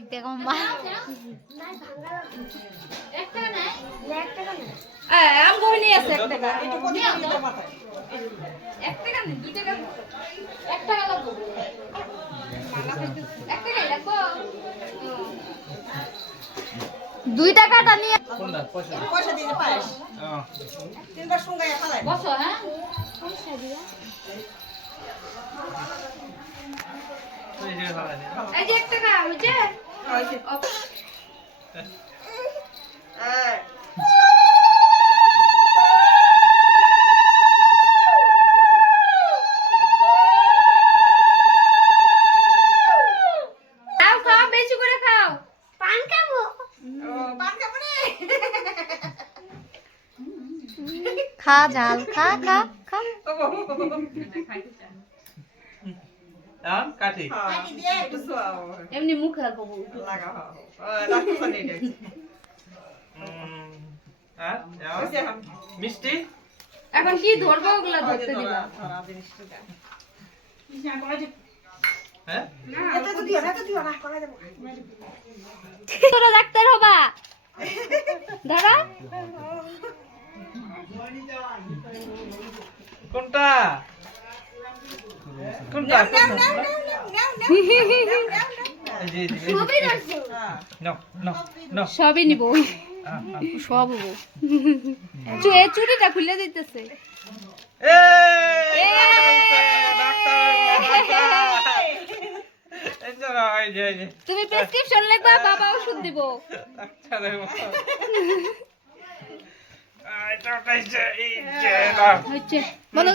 দেখতে কম্বা দুই টাকাটা নিয়ে পয়সা দিয়ে পায়েস তিনবার সঙ্গে পালাই বসো হ্যাঁ পয়সা দিয়া এই যে 1 টাকা হইছে খাও বেশি করে খাও পান খাবো পান খাবো রে খা ঝাল খা খা খা কাটি কাটি দিয়ে একটু সোয়াও এমনি মুখে রাখবো লাগা রাখো পানি দে মিষ্টি এখন কি ধরবো ওগুলা ধরতে দিবা হ্যাঁ এত তো দিও না করা দেব তোরা ডাক্তার হবা ধরো কোনটা কোনটা সবই নিব সব হবো চুরিটা খুলে দিতেছে তুমি প্রেসক্রিপশন লিখবা বাবা ওষুধ দিব হচ্ছে